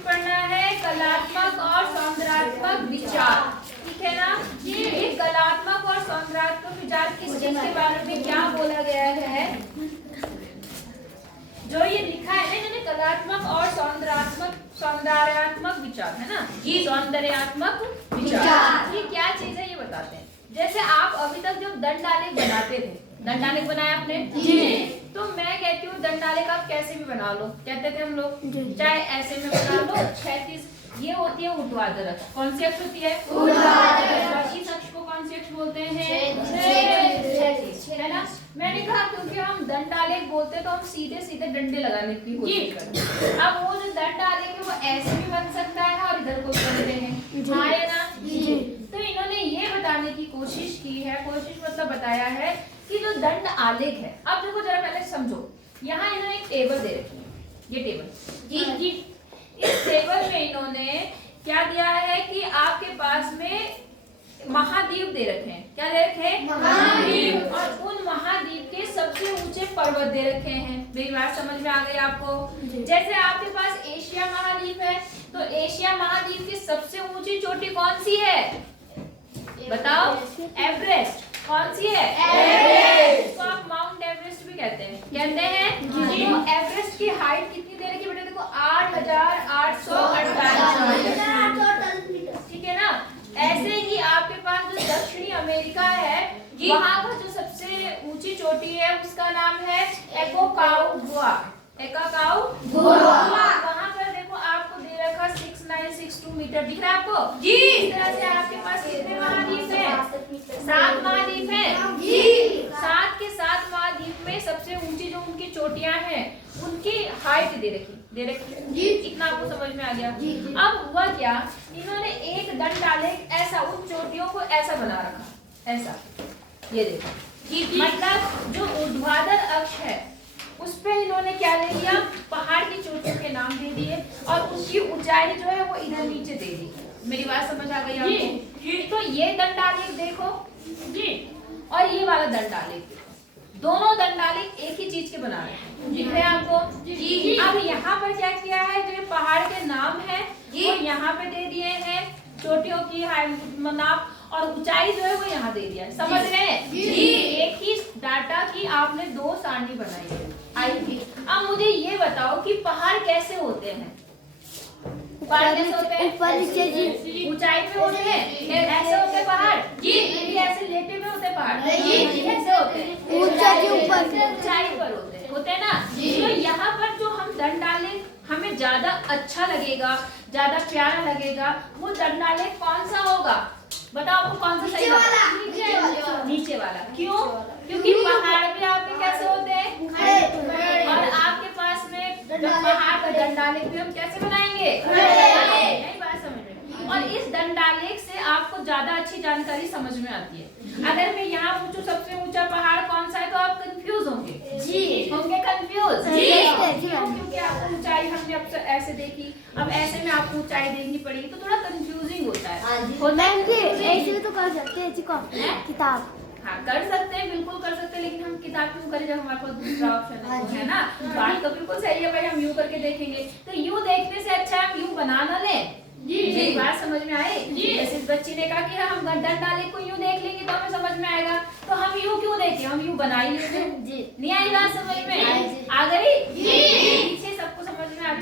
Topic पढ़ना है कलात्मक और सौंदर्यात्मक विचार, ठीक है ना। ये कलात्मक और सौंदर्यात्मक विचार किस चीज के बारे में क्या बोला गया है, जो ये लिखा है ना इन्होंने, कलात्मक और सौंदर्यात्मक विचार, है ना जी, सौंदर्यात्मक विचार। ये क्या चीज है ये बताते हैं। जैसे आप अभी तक जब दंडालेख बनाते थे, दंडालेख बनाया आपने जी, तो मैं कहती हूँ दंडालेख आप कैसे भी बना लो, कहते थे हम लोग, चाहे ऐसे में बना लो। 36 ये होती है ऊर्ध्वाधर अक्ष, कौन सी अक्ष होती है ऊर्ध्वाधर। इस अक्ष को कौन सी अक्ष बोलते हैं, है ना। मैंने कहा क्योंकि हम दंडालेख बोलते हैं तो हम सीधे सीधे डंडे लगाने की कोशिश करते हैं। अब वो जो दंडालेख है वो ऐसे भी बन सकता है और इधर को भी बनते हैं, हाँ है ना जी। तो इन्होंने ये बताने की कोशिश की है, कोशिश मतलब बताया है कि जो दंड आलेख है, अब देखो जरा पहले समझो, यहाँ इन्होंने एक टेबल दे रखी है, ये टेबल जी जी। इस टेबल में इन्होंने क्या दिया है कि आपके पास में महाद्वीप दे रखे हैं, क्या दे रखे हैं महाद्वीप, और उन महाद्वीप के सबसे ऊंचे पर्वत दे रखे हैं। मेरी बात समझ में आ गई आपको। जैसे आपके पास एशिया महाद्वीप है, तो एशिया महाद्वीप की सबसे ऊंची चोटी कौन सी है, बताओ, एवरेस्ट। कौन सी है, एवरेस्ट। इसको आप माउंट एवरेस्ट भी कहते हैं, कहते हैं तो एवरेस्ट की हाइट कितनी दे रखी है बेटा, देखो 8,848, ठीक है ना। ऐसे ही आपके पास जो दक्षिणी अमेरिका है, वहाँ का जो सबसे ऊंची चोटी है उसका नाम है एकोकागुआ, एकोकागुआ। वहाँ पर देखो आपको दे रखा 6962 मीटर, दिख रहा है आपको जी। इस तरह से आपके पास कितने महाद्वीप है, 7 महाद्वीप है जी। 7 के 7 महाद्वीप में सबसे ऊंची जो उनकी चोटियां हैं उनकी हाइट दे रखी जी। इतना आपको समझ में आ गया जी। अब हुआ क्या, इन्होंने एक दंडालेख ऐसा उन चोटियों को ऐसा बना रखा, ऐसा, ये देखो जी। मतलब जो ऊर्ध्वाधर अक्ष है उस पे इन्होंने क्या ले लिया, पहाड़ की चोटियों के नाम दे दिए और उसकी ऊंचाई जो है वो इधर नीचे दे दी। मेरी बात समझ आ गई आपको। तो ये दंडालेख देखो जी और ये वाला दंडालेख देखो, दोनों दंडालेख एक ही चीज के बना रहे हैं, दिख रहे हैं आपको जी। अब यहाँ पर क्या किया है, जो पहाड़ के नाम है वो यहाँ पे दे दिए हैं, चोटियों की नाप और ऊंचाई जो है वो यहाँ दे दिया है, समझ रहे हैं जी। एक ही डाटा की आपने 2 सारणी बनाई है, आई थी। अब मुझे ये बताओ कि पहाड़ कैसे होते हैं, पहाड़ कैसे होते हैं, ऊपर नीचे जी, ऊंचाई पे होते हैं, ऐसे होते हैं पहाड़ जी, ऐसे लेटे में होते हैं पहाड़ जी, कैसे होते हैं, ऊंचाई के ऊपर, ऊंचाई पर होते हैं ना। तो यहाँ पर जो हम दंडालेख हमें ज्यादा अच्छा लगेगा, ज्यादा प्यारा लगेगा, वो दंडालेख कौन सा होगा, बताओ आपको कौन सा सही होगा, नीचे वाला। क्यों, क्योंकि पहाड़ भी आपके कैसे होते हैं, और आपके पास में पहाड़ का दंडालेख भी हम कैसे बनाएंगे, यही बात समझ में। और इस दंडालेख से आपको ज्यादा अच्छी जानकारी समझ में आती है। अगर मैं यहाँ पूछूं सबसे ऊंचा पहाड़ कौन सा है, तो आप कंफ्यूज होंगे जी, होंगे कंफ्यूज जी। क्योंकि आपको ऊंचाई हमने अब ऐसे देखी, अब ऐसे में आपको ऊंचाई देखनी पड़ेगी तो थोड़ा कंफ्यूजिंग होता है। ऐसे तो कर सकते हैं किताब, हाँ कर सकते हैं, बिल्कुल कर सकते हैं, लेकिन हम किताब क्यों करें जब हमारे पास दूसरा ऑप्शन है ना। बात तो बिल्कुल सही है भाई, हम यूं करके देखेंगे, तो यूं देखने से अच्छा हम यूं बना ना लें जी। मेरी बात समझ में आई जी। जैसे इस बच्ची ने कहा कि हम दंडालेख को यूं देख लेंगे तो हमें समझ में आएगा, तो हम यूं क्यों देखें, हम यूं बना ही लेते जी। नहीं आई बात समझ में, आ गई जी, पीछे सबको समझ में आ गई।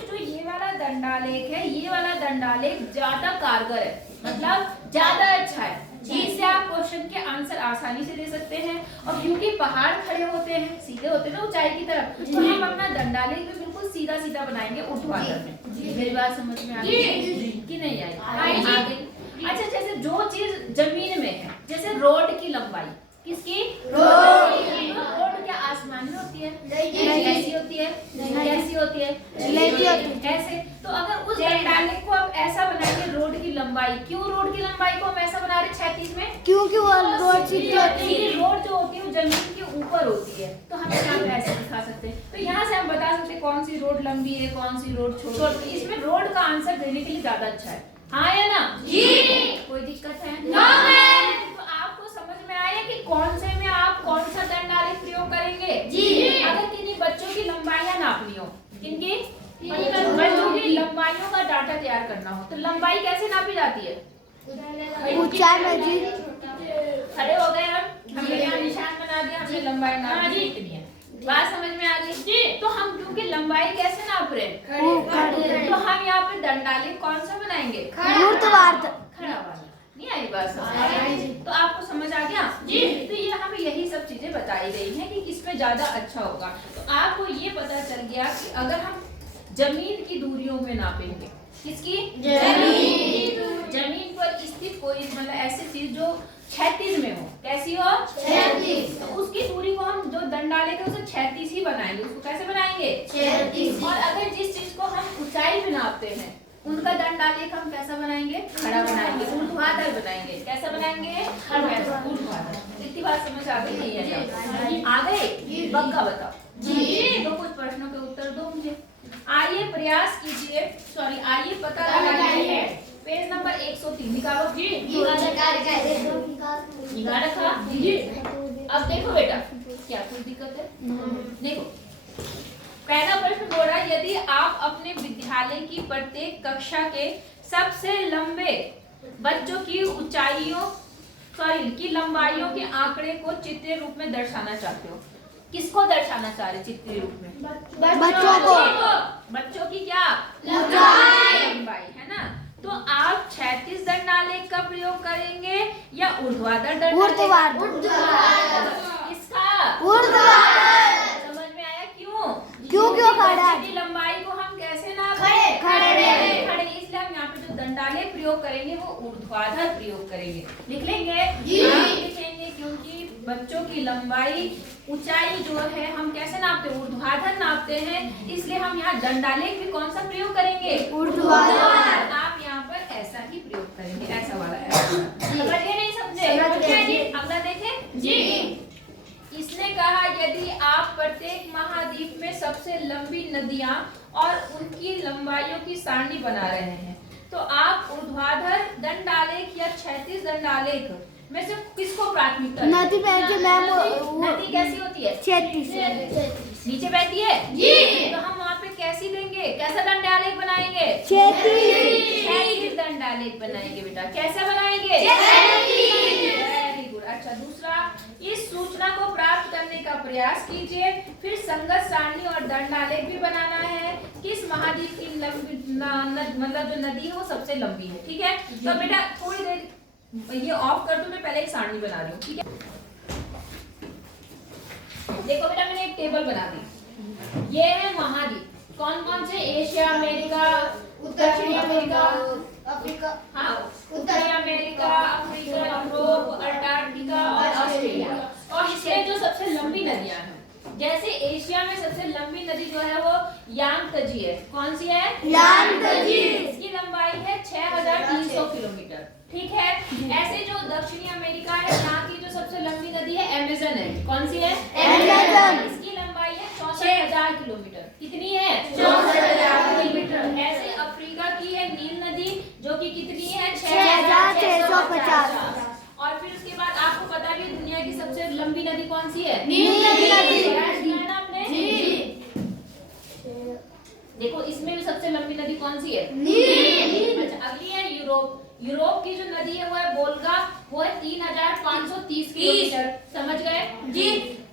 तो ये वाला दंडालेख है, ये वाला दंडालेख ज्यादा कारगर है, मतलब ज्यादा अच्छा है, जिससे आप क्वेश्चन के आंसर आसानी से दे सकते हैं। और क्योंकि पहाड़ खड़े होते हैं, सीधे होते हैं ना ऊंचाई की तरफ, तो हम अपना दंडालेख भी बिल्कुल सीधा सीधा बनाएंगे ऊर्ध्वाधर में। मेरी बात समझ में आ गई कि नहीं आई, आ गई। अच्छा, जैसे जो चीज जमीन में है, जैसे रोड की लंबाई, किसकी, रोड क्या आसमान में होती है, कैसी होती है, कैसी होती है, ऐसे। तो अगर उस दंडालेख को आप ऐसा बनाएंगे, रोड की लंबाई, क्यों रोड की लंबाई को हम ऐसा बना रहे 36 में, क्योंकि वो रोड सीधी होती है, रोड जो होती है वो जमीन के ऊपर होती है, तो हम यहाँ पे ऐसे दिखा सकते हैं। तो यहाँ से हम बता सकते हैं कौन सी रोड लंबी है, कौन सी रोड छोटी। इसमें रोड का आंसर देने के लिए ज्यादा अच्छा है, हाँ या ना जी। कोई दिक्कत है ना, तो आपको समझ में आया कि कौन से में आप कौन सा दंडालेख प्रयोग करेंगे जी। अगर किन्हीं बच्चों की लंबाइयां नापनी हो, किनकी, बच्चों की लंबाई कैसे नापी जाती है? ऊंचाई में जी खड़े हो गए हमने यहाँ निशान बना दिया, हमने लंबाई नाप दी, इतनी है। बात समझ में आ गई? तो हम क्योंकि लंबाई कैसे नाप रहे हैं, तो हम यहाँ पे दंडालेख कौन सा बनाएंगे? ऊर्ध्वाधर। खड़ा वाला। नहीं आई बात समझ? तो आपको समझ आ गया जी? तो ये हमें यही सब चीजें बताई गई हैं कि किसमें ज्यादा अच्छा होगा। तो आपको ये पता चल गया कि अगर हम जमीन की दूरियों में नापेंगे, किसकी? जमीन पर स्थित कोई मतलब ऐसी चीज जो क्षैतिज में हो, कैसी हो? क्षैतिज। तो उसकी दूरी को हम जो दंडालेख है उसे क्षैतिज ही बनाएंगे। उसको कैसे बनाएंगे? क्षैतिज। और अगर जिस चीज को हम ऊंचाई में नापते हैं उनका दंडालेख हम कैसा बनाएंगे? खड़ा बनाएंगे, ऊर्ध्वाधर बनाएंगे। कैसा बनाएंगे? ऊर्ध्वाधर। इतनी बात समझ आ गई? नहीं है? आ गए? बग्गा बताओ जी। तो कुछ प्रश्नों के उत्तर दो मुझे। आइए प्रयास कीजिए, सॉरी आइए पता लगाइए। पेज नंबर 103 निकालो जी। निकाल रखा जी। अब देखो बेटा, क्या कोई दिक्कत है? देखो पहला प्रश्न बोल रहा है, यदि आप अपने विद्यालय की प्रत्येक कक्षा के सबसे लंबे बच्चों की ऊंचाइयों की लंबाइयों के आंकड़े को चित्रीय रूप में दर्शाना चाहते हो, किसको दर्शाना चाह रहे चित्रीय रूप में? बच्चों को। बच्चों की क्या? लंबाई, है ना? तो आप क्षैतिज दंडालेख का प्रयोग करेंगे या ऊर्ध्वाधर दंडालेख? किसका? समझ में आया? क्यों खड़ा? लंबाई को हम कैसे नाप? खड़े। इसलिए हम यहाँ पे जो दंडालेख प्रयोग करेंगे वो ऊर्ध्वाधर प्रयोग करेंगे। लिख लेंगे जी? लिखेंगे क्योंकि बच्चों की लंबाई ऊंचाई जो है हम कैसे नापते हैं? ऊर्ध्वाधर नापते हैं। इसलिए हम यहाँ दंडालेख भी कौन सा प्रयोग करेंगे? ऊर्ध्वाधर। आप यहाँ पर ऐसा ही प्रयोग करेंगे, ऐसा वाला। समझे नहीं समझे? अगला देखें जी। इसने कहा यदि आप प्रत्येक महाद्वीप में सबसे लंबी नदियां और उनकी लंबाइयों की सारणी बना रहे हैं तो आप ऊर्ध्वाधर दंडालेख या क्षैतिज दंडालेख में से किसको प्राथमिकता? नदी बहती मैम। नदी कैसी होती है? क्षैतिज। नीचे बहती है जी। तो हम वहाँ पे कैसी देंगे? कैसा दंडालेख बनाएंगे? क्षैतिज दंडालेख बनाएंगे बेटा। कैसा बनाएंगे? Very good. अच्छा दूसरा, इस सूचना को प्राप्त करने का प्रयास कीजिए, फिर संगत सारणी और दंडालेख भी बनाना है। किस महाद्वीप की मतलब जो नदी है वो सबसे लंबी है? ठीक है। तो बेटा थोड़ी देर ये ऑफ कर दो, मैं पहले एक सारणी बना रही हूँ। ठीक है, देखो बेटा मैंने एक टेबल बना दी। ये है महाद्वीप, कौन कौन से? एशिया, अमेरिका, दक्षिणी अमेरिका, अफ्रीका, हाँ उत्तरी अमेरिका, अफ्रीका, यूरोप, अंटार्कटिका और ऑस्ट्रेलिया। और इसमें जो सबसे लंबी नदियां हैं, जैसे एशिया में सबसे लंबी नदी जो है वो यांगत्जी है। कौन सी है? यांगत्जी। इसकी लंबाई है 6300 किलोमीटर। ठीक है। ऐसे जो दक्षिणी अमेरिका है यहाँ की जो सबसे लंबी नदी है अमेज़न है। कौन सी है? अमेज़न। इसकी लंबाई है 64,000 किलोमीटर। कितनी है? 64,000 किलोमीटर। ऐसे अफ्रीका की है नील नदी जो कि कितनी है? 6,650। और फिर उसके बाद आपको पता भी दुनिया की सबसे लंबी नदी कौन सी है? नील नदी। है ना आपने? देखो इसमें भी सबसे लंबी नदी कौन सी है? नील। अच्छा अगली है यूरोप। यूरोप की जो नदी है वो है वोल्गा, वो है 3,530 किलोमीटर। समझ गए जी?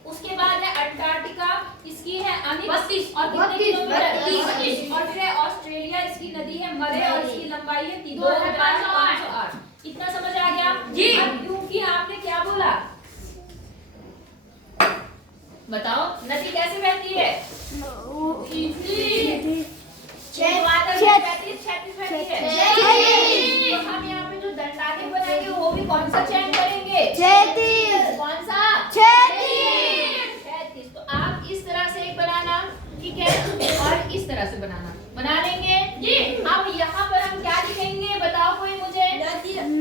उसके बाद है अंटार्कटिका, इसकी है 32 और कितने किलोमीटर? 32। और फिर है ऑस्ट्रेलिया, इसकी नदी है मरे और इसकी लंबाई है 2,508। इतना समझ आ गया जी? अब क्योंकि आपने क्या बोला बताओ, नदी कैसे बहती है? तो हम यहाँ पे जो दंडालेख बनाएंगे वो भी कौन सा चयन करेंगे? क्षैतिज। कौन सा? क्षैतिज। तो आप इस तरह से एक बनाना, ठीक है, और इस तरह से बनाना, बना लेंगे जी। अब यहाँ पर हम क्या लिखेंगे बताओ कोई मुझे?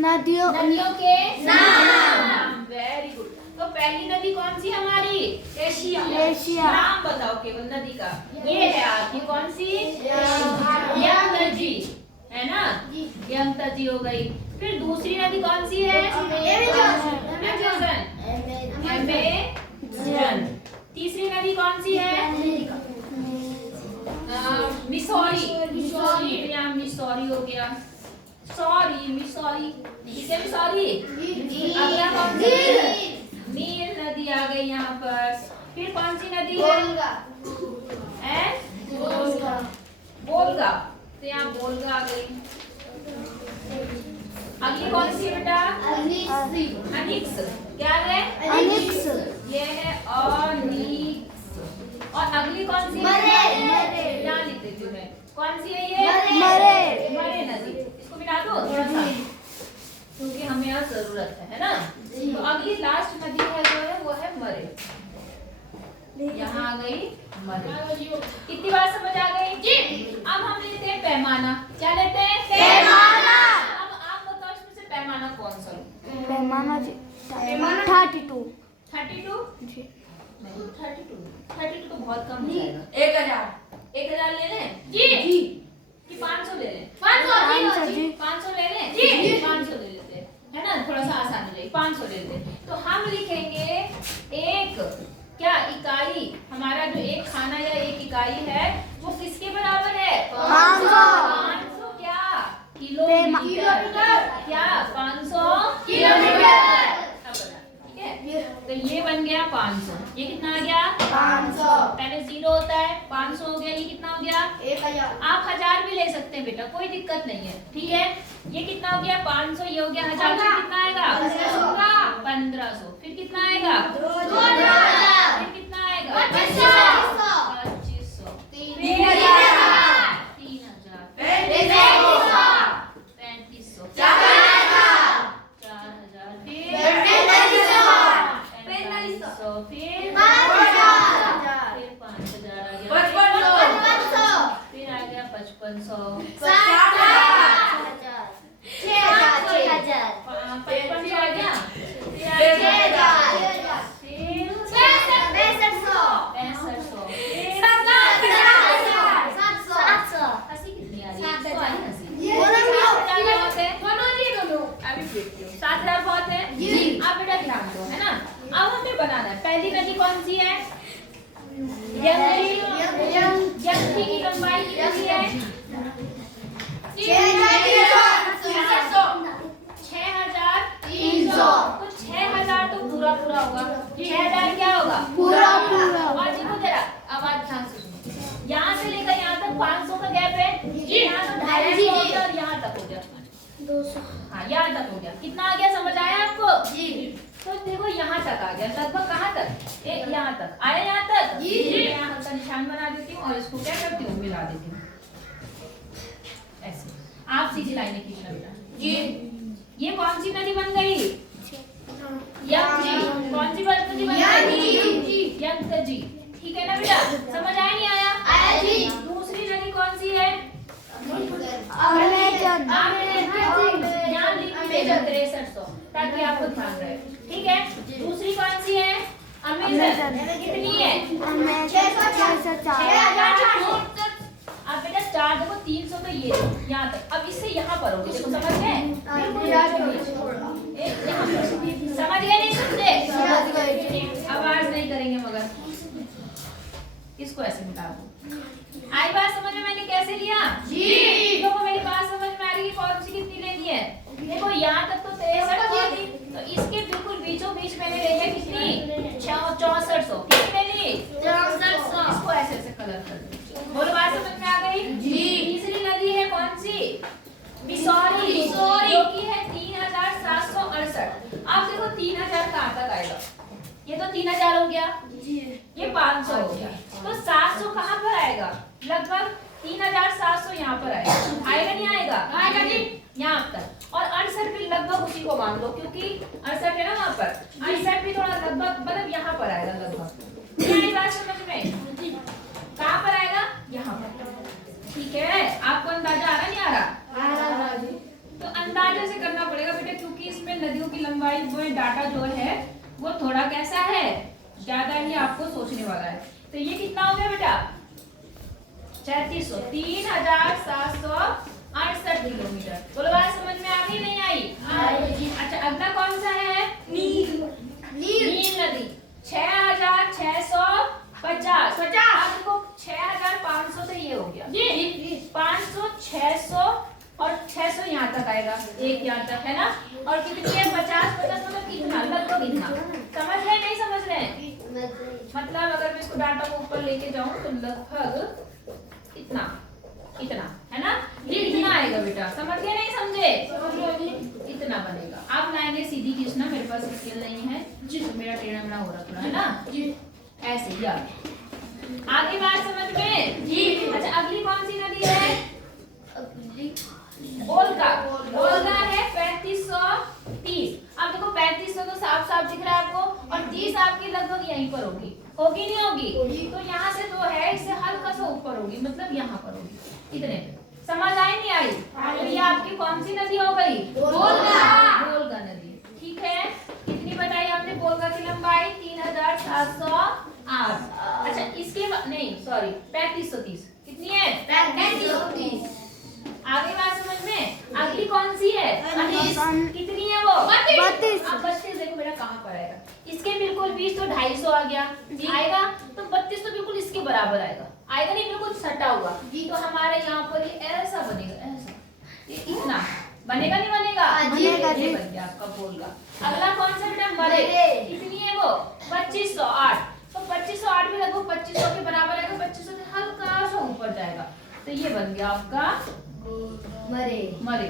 नदियों के नाम। Very good. तो पहली नदी कौन सी हमारी? एशिया। नाम बताओ केवल नदी का। ये है आपकी कौन सी? यंगत्जी, है ना? यंगत्जी हो गई। फिर दूसरी नदी कौन सी है? अमेज़न। तीसरी नदी कौन सी है? मिसौरी। मिसौरी हो गया। सॉरी मिसौरी, इसे भी सॉरी। अगला कौन सी? नील नदी आ गई यहाँ पर। फिर कौन सी नदी है? बोलगा, तो यहाँ बोलगा आ गई। अगली कौन सी है बेटा? अनिक्स। क्या है? अनिक्स। ये है अनिक्स। और अगली कौन सी है? यहाँ लिख देती हूँ मैं। कौन सी है ये? मरे नदी। इसको मिटा दो थोड़ा सा, क्योंकि हमें यहाँ जरूरत है ना। तो अगली लास्ट नदी है जो है वो है मरे। यहाँ आ गई मरे। कितनी बार समझ आ गई? अब हम लेते हैं पैमाना। क्या लेते हैं? पैमाना। अब आप बताओ इसमें से पैमाना कौन सा? पैमाना 32। 32? नहीं 32 तो बहुत कम हो जाएगा। 1000 ले लें कि 500 ले लें? 500 ले लें? 500 ले लेते हैं, है ना, थोड़ा सा आसान हो जाएगी। 500 ले लेते हैं। तो हम लिखेंगे एक क्या इकाई, हमारा जो एक खाना या एक इकाई है वो किसके बराबर है? 500 क्या? किलोमीटर। क्या? 500 किलोमीटर। ठीक है, तो ये बन गया 500। ये कितना आ गया? 500। पहले 0 होता है, 500 हो गया। ये कितना हो गया? 1000। आप 1000 भी ले सकते हैं बेटा, कोई दिक्कत नहीं है। ठीक है, ये कितना हो गया? 500। ये हो गया 1000। फिर कितना आएगा? 1500। फिर कितना आएगा? 2000। फिर कितना आएगा? 2500। 3000। 3500। 4000। फिर 4500। फिर 5000। फिर 5000 आ गया। 5500। फिर आ गया 5500। 5500 आ गया। फिर आ गया 6000। फिर 6500। हंसी कितनी आ रही है? इसको आ रही है हंसी? 7000 बहुत है। अभी देखती हूँ। 7000 बहुत है। आप बेटा ध्यान दो, है ना। अब हमें बनाना है। पहली नदी कौन सी है? यंत्री की लंबाई कितनी है? 6300। तो 6000 तो पूरा होगा। 6000 क्या होगा? पूरा। और देखो जरा, आवाज ध्यान से सुनो। यहाँ से लेकर यहाँ तक 500 का गैप है। यहाँ तो 250 हो गया और यहाँ तक हो गया 200। हाँ, यहाँ तक हो गया। कितना आ गया? समझ आया आपको? तो देखो यहाँ तक आ गया। लगभग कहाँ तक? यहाँ तक आया। यहाँ तक मैं यहाँ हल्का निशान बना देती हूँ और इसको क्या करती हूँ? मिला देती हूँ ऐसे। आप सीधी लाइनें खींचना बेटा। ये कौन सी नदी बन गई? यंत्री। कौन सी नदी बन गई? यंत्री। ठीक है ना बेटा? समझ आया नहीं आया? दूसरी नदी कौन सी है? यहाँ लिख दीजिए 6300 ताकि आपको ध्यान रहे। ठीक है, दूसरी कौन सी है? अमेजन। कितनी है? 6000। अब बेटा स्टार देखो 300 तो ये यहाँ तक। अब इससे यहाँ पर होगी। देखो समझ गए? यहाँ पर समझ गए? नहीं समझे? आवाज नहीं करेंगे मगर इसको ऐसे मिटा दो। आई बात समझ में? मैंने कैसे लिया? देखो मेरी बात समझ में आ रही है? कौन सी कितनी लेनी है? देखो यहाँ तक तो 6300 थी, तो इसके बिल्कुल बीचों बीच मैंने ले लिया कितनी? 6400। कितनी ले ली? 6400। इसको ऐसे कलर कर दो। बोलो बात समझ में आ गई? तीसरी नदी है कौन सी? मिसौरी, जो की है 3768। अब देखो 3000 कहाँ तक आएगा? ये तो 3000 हो गया, ये 500 हो गया, तो 700 कहाँ पर आएगा? लगभग 3700 यहाँ पर आएगा। आएगा नहीं आएगा? आएगा जी। यहाँ तक। और 68 भी लगभग उसी को मान लो, क्योंकि 68 है ना वहाँ पर। 68 भी थोड़ा लगभग मतलब यहाँ पर आएगा लगभग। क्या बात समझ में? कहाँ पर आएगा? यहाँ पर। ठीक है, आपको अंदाजा आ रहा नहीं आ रहा? तो अंदाजे से करना पड़ेगा बेटा, क्योंकि इसमें नदियों की लंबाई वो डाटा जो है वो थोड़ा कैसा है, ज्यादा ही आपको सोचने वाला है। तो ये कितना हो गया बेटा? 3700। 3768 किलोमीटर। बोलो बात समझ में आ गई नहीं आई? अच्छा, अगला कौन सा है? नील नदी। 6650। आपको 6500 से ये हो गया 500, 600 और 600 यहाँ तक आएगा, 1 यहाँ तक, है ना। और कितनी है 50 मतलब कितना, लगभग इतना। समझ रहे नहीं समझ रहे हैं? मतलब अगर मैं इसको डाटा को ऊपर लेके जाऊं तो लगभग इतना, इतना, है ना। ये इतना आएगा बेटा, समझ गए नहीं समझे? इतना बनेगा। आप लाइनें सीधी खींचना, मेरे पास स्केल नहीं है जी, तो मेरा टेढ़ा मेढ़ा हो रहा थोड़ा, है ना जी। ऐसे ही आगे बात समझ में जी। अच्छा अगली कौन सी नदी है? वोल्गा। वोल्गा है 3530। अब देखो 3500 तो साफ साफ दिख रहा है आपको, और 30 आपकी लगभग यहीं पर होगी, होगी नहीं होगी? तो यहाँ से जो है इससे हल्का सा ऊपर होगी, मतलब यहाँ पर होगी, इतने पे। समझ आई नहीं आई? तो ये आपकी कौन सी नदी हो गई? वोल्गा। वोल्गा नदी, ठीक है। कितनी बताई आपने वोल्गा की लंबाई? 3708। अच्छा इसके नहीं सॉरी 3530। कितनी है? 3530। आगे बात समझ में। अगली कौन सी है? 32। कितनी है वो? 32। अब 32 देखो बेटा कहाँ पर आएगा, इसके बिल्कुल 20 तो 250 आ गया आएगा, तो 32 तो बिल्कुल इसके बराबर आएगा, आएगा नहीं, बिल्कुल सटा हुआ। तो हमारे यहाँ पर ये ऐसा बनेगा, ऐसा, ये इतना बनेगा नहीं बनेगा? ये बन गया आपका वोल्गा। अगला कौन सा बेटा? मरे। कितनी है वो? 2508। तो 2508 भी लगभग 2500 के बराबर आएगा, 2500 से हल्का सा ऊपर जाएगा, तो ये बन गया आपका मरे। मरे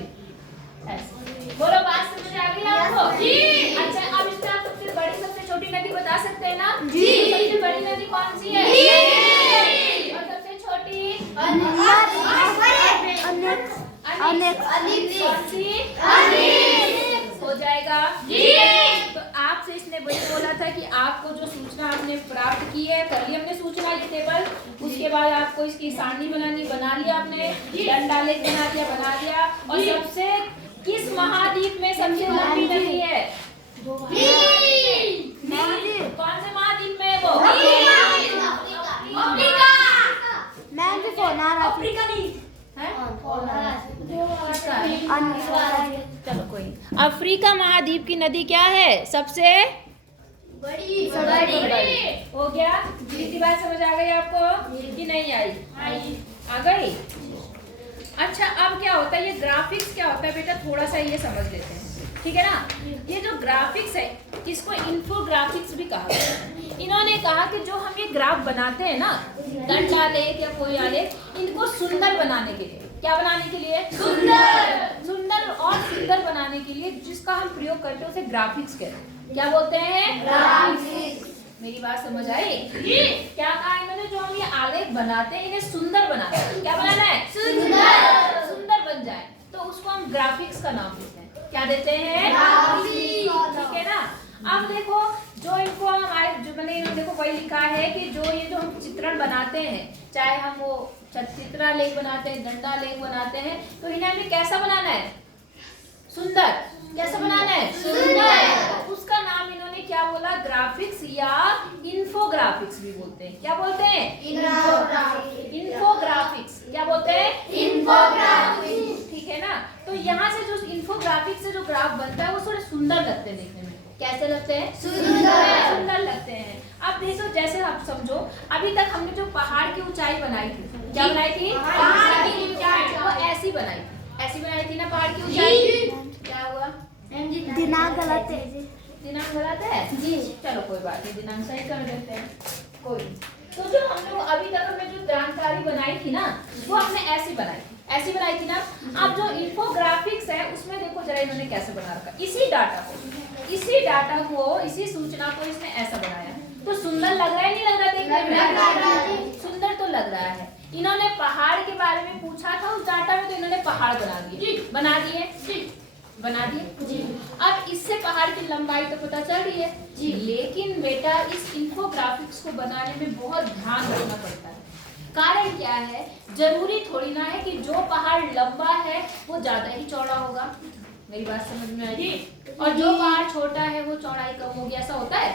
ऐसे। बोलो बात समझ आ गई आपको? जी। अच्छा अब इसमें आप सबसे बड़ी सबसे छोटी नदी बता सकते हैं ना जी? सबसे बड़ी नदी कौन सी है? जी। और सबसे छोटी? हो जाएगा जी। तो आपसे इसने वही बोला था कि आपको जो सूचना आपने प्राप्त की है, कर ली हमने सूचना इस टेबल, उसके बाद आपको इसकी सारणी बनानी, बना लिया आपने, दंडालेख बना दिया, बना दिया। और सबसे किस महाद्वीप में सबसे लंबी नदी है? कौन से महाद्वीप में है वो? अफ्रीका नहीं है? चलो कोई। अफ्रीका महाद्वीप की नदी क्या है? सबसे बड़ी। हो गया। इसी बात समझ आ गई आपको कि नहीं आई? आ गई। अच्छा अब क्या होता है, ये ग्राफिक्स क्या होता है बेटा, थोड़ा सा ये समझ लेते हैं, ठीक है ना। ये जो ग्राफिक्स है इसको इन्फोग्राफिक्स भी कहा जाता है। इन्होंने कहा कि जो हम ये ग्राफ बनाते हैं ना, दंडालेख या कोई आलेख, इनको सुंदर बनाने के लिए, क्या बनाने के लिए? सुंदर। सुंदर और सुंदर बनाने के लिए जिसका हम प्रयोग करते हैं उसे ग्राफिक्स कहते हैं। क्या बोलते हैं? ग्राफिक्स। मेरी बात समझ आई जी? क्या कहा इन्होंने, जो हम ये आलेख बनाते हैं इन्हें सुंदर बनाना है। क्या बनाना है? सुंदर। सुंदर बन जाए तो उसको हम ग्राफिक्स का नाम देते हैं। क्या देते हैं? ग्राफिक्स। ठीक है ना। अब देखो जो इनको हमारे जो मैंने इन्होंने देखो वही लिखा है कि जो ये जो हम चित्रण बनाते हैं, चाहे हम वो चित्रालेख बनाते हैं, दंडालेख बनाते हैं, तो इन्हें हमें कैसा बनाना है? सुंदर। कैसा बनाना है? सुंदर। तो उसका नाम इन्होंने क्या बोला? ग्राफिक्स या इन्फोग्राफिक्स भी बोलते हैं। क्या बोलते हैं? इन्फोग्राफिक्स। क्या बोलते हैं? इन्फोग्राफिक्स। ठीक है ना। तो यहाँ से जो इन्फोग्राफिक्स से जो ग्राफ बनता है वो थोड़े सुंदर लगते हैं देखने में। कैसे लगते हैं? सुंदर। सुंदर लगते हैं। अब देखो जैसे आप समझो, अभी तक हमने जो पहाड़ की ऊंचाई बनाई थी, क्या बनाई थी? पहाड़ की ऊंचाई। वो ऐसी बनाई थी, ऐसी बनाई थी ना पहाड़ की ऊंचाई। क्या हुआ? दिनांक गलत है जी। दिनांक गलत है जी। चलो कोई बात नहीं, दिनांक सही कर देते हैं, कोई। तो जो हम लोग अभी तक हमने जो जानकारी बनाई थी ना, वो हमने ऐसी बनाई थी ना। अब जो इन्फोग्राफिक्स है उसमें देखो जरा इन्होंने कैसे बना रखा, इसी डाटा को इसी सूचना को इसने ऐसा बनाया। तो सुंदर लग रहा है नहीं लग रहा? देखने में सुंदर तो लग रहा है। इन्होंने पहाड़ के बारे में पूछा था उस डाटा में, तो इन्होंने पहाड़ बना दिए। अब इससे पहाड़ की लंबाई तो पता चल रही है जी, लेकिन बेटा इस इन्फोग्राफिक्स को बनाने में बहुत ध्यान रखना पड़ता है। कारण क्या है? जरूरी थोड़ी ना है कि जो पहाड़ लंबा है वो ज्यादा ही चौड़ा होगा। मेरी बात समझ में आई? और जो पहाड़ छोटा है वो चौड़ाई कम होगी, ऐसा होता है?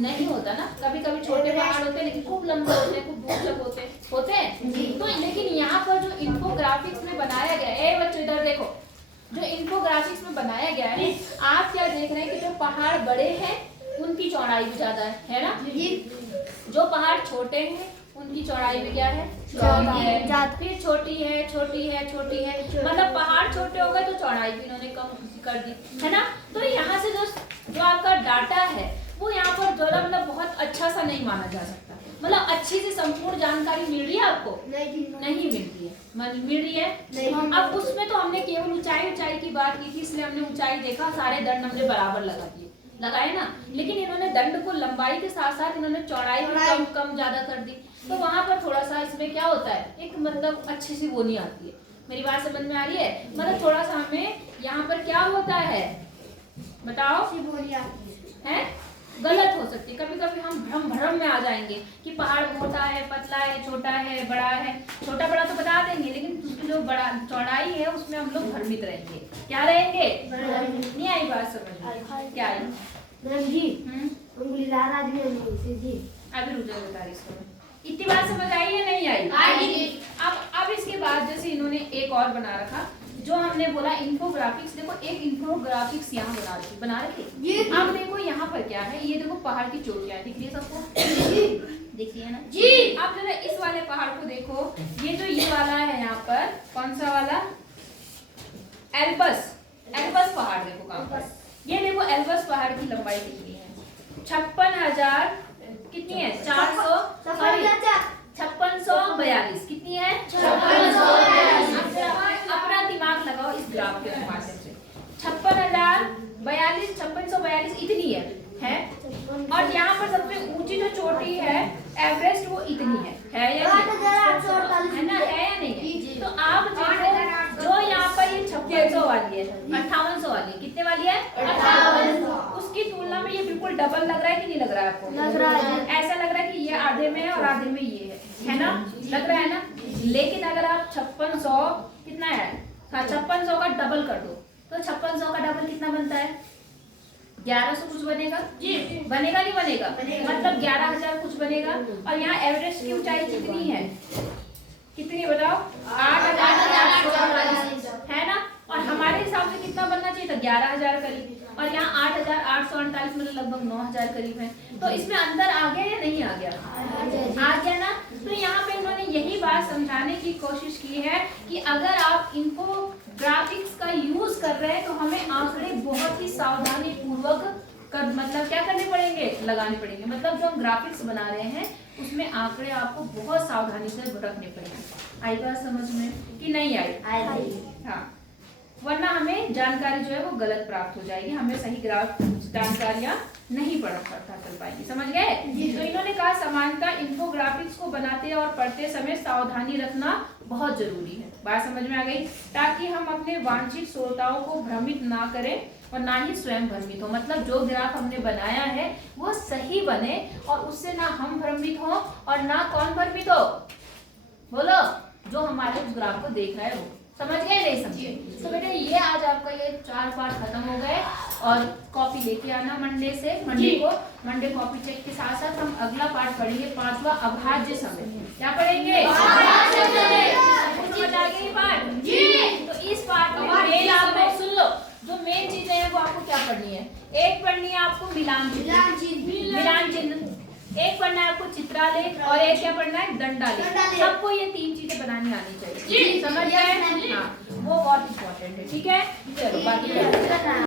नहीं होता ना। कभी कभी छोटे पहाड़ होते हैं लेकिन खूब लंबे होते हैं, खूब दूर तक होते हैं। तो लेकिन यहाँ पर जो इन्फोग्राफिक्स में बनाया गया है, बच्चों इधर देखो, जो इन्फोग्राफिक्स में बनाया गया है, आप क्या देख रहे हैं कि जो पहाड़ बड़े हैं उनकी चौड़ाई भी ज्यादा है ना? जो पहाड़ छोटे हैं उनकी चौड़ाई भी क्या है? चौड़ी है, ज्यादा। फिर छोटी है, छोटी है, छोटी है, मतलब पहाड़ छोटे हो गए तो चौड़ाई भी इन्होंने कम कर दी, है ना। तो यहाँ से जो आपका डाटा है वो यहाँ पर जरा मतलब बहुत अच्छा सा नहीं माना जा सकता, मतलब अच्छी से संपूर्ण जानकारी मिल रही है आपको? नहीं मिलती है, मिल रही है। अब उसमें तो हमने केवल ऊंचाई की बात की थी, इसलिए हमने ऊंचाई देखा, सारे दंड हमने बराबर लगा दिए, लगाए ना। लेकिन इन्होंने दंड को लंबाई के साथ साथ इन्होंने चौड़ाई भी कम ज्यादा कर दी, तो वहां पर थोड़ा सा इसमें क्या होता है, एक मतलब अच्छी सी वो नहीं आती है। मेरी बात समझ में आ रही है? मतलब थोड़ा सा हमें यहाँ पर क्या होता है बताओ, है गलत हो सकती है। कभी कभी हम भ्रम में आ जाएंगे कि पहाड़ मोटा है, पतला है, छोटा है, बड़ा है। छोटा बड़ा तो बता देंगे, लेकिन उसकी जो बड़ा चौड़ाई है उसमें हम लोग भ्रमित रहेंगे। क्या रहेंगे? नहीं आई बात समझ में? क्या आई? अभी रुक जाओ, बता रही इसको। इतनी बात समझ आई है नहीं आई? अब इसके बाद जैसे इन्होंने एक और बना रखा, जो हमने बोला इंफोग्राफिक्स। देखो एक इंफोग्राफिक्स यहाँ बना रखी। अब देखो यहाँ पर क्या है, ये देखो पहाड़ की चोटियां दिख रही है सबको, दिख रही है ना जी। अब जरा इस वाले पहाड़ को देखो, ये जो ये वाला है यहाँ पर, कौन सा वाला? एल्बस पहाड़। देखो कहाँ पर, ये देखो एल्बस पहाड़ की लंबाई कितनी है? 56,000 कितनी है? 5642 कितनी है? 5642। अपना दिमाग लगाओ इस ग्राफ के माध्यम से। 56,042 5642 इतनी है। और यहाँ पर सबसे ऊंची जो चोटी है एवरेस्ट, वो इतनी है या नहीं? है ना, है या नहीं है? तो आप जो यहाँ पर ये 5600 वाली है, 5800 वाली है, कितने वाली है? 5800। उसकी तुलना में ये बिल्कुल डबल लग रहा है कि नहीं लग रहा है आपको? लग रहा है। ऐसा लग रहा है कि ये आधे में है और आधे में ये है ना? लग रहा है ना। लेकिन अगर आप 5600 कितना है, हाँ 5600 का डबल कर दो, तो 5600 का डबल कितना बनता है? 1100 कुछ बनेगा जी। बनेगा नहीं बनेगा? मतलब 11,000 कुछ बनेगा। और यहाँ एवरेस्ट की ऊंचाई कितनी है? कितनी बताओ? 8,848 है ना। और हमारे हिसाब से कितना बनना चाहिए था? 11,000 करीब। और यहाँ 8,848 मतलब लगभग 9,000 करीब है। तो इसमें अंदर आ गया या नहीं आ गया? आ गया ना। तो यहाँ पे इन्होंने यही बात समझाने की कोशिश की है कि अगर आप इंफोग्राफिक्स का यूज कर रहे हैं तो हमें आंकड़े बहुत ही सावधानी पूर्वक मतलब क्या करने पड़ेंगे? लगाने पड़ेंगे। मतलब जो हम ग्राफिक्स बना रहे हैं उसमें आंकड़े आपको बहुत सावधानी से रखने पड़ेंगे। आई बात समझ में कि नहीं आई? हाँ, वरना हमें जानकारी जो है वो गलत प्राप्त हो जाएगी, हमें सही ग्राफ जानकारियां नहीं पता चल पाएगी। समझ गए? तो इन्होंने कहा समानता इंफोग्राफिक्स को बनाते और पढ़ते समय सावधानी रखना बहुत जरूरी है। बात समझ में आ गई? ताकि हम अपने वांछित श्रोताओं को भ्रमित ना करें और ना ही स्वयं भ्रमित हो। मतलब जो ग्राफ हमने बनाया है वो सही बने और उससे ना हम भ्रमित हो और ना कौन भ्रमित हो? बोलो, जो हमारे उस ग्राफ को देख रहा है वो। समझ गए नहीं समझे? तो बेटा ये आज आपका ये 4 पार्ट खत्म हो गए और कॉपी लेके आना मंडे से। मंडे कॉपी चेक के साथ साथ हम अगला पार्ट पढ़ेंगे, 5वां अभाज्य समय। क्या पढ़ेंगे? समझ आ गई पार्ट जी। तो इस पार्ट में मेन आपको सुन लो, जो मेन चीजें हैं वो आपको क्या पढ़नी है? एक पढ़नी है आपको मिलान चिन्ह, एक पढ़ना है आपको चित्रालेख और एक क्या पढ़ना है? दंडालेख। सबको ये 3 चीजें बनानी आनी चाहिए। समझ गए? हाँ, वो बहुत इंपॉर्टेंट है। ठीक है, चलो बाकी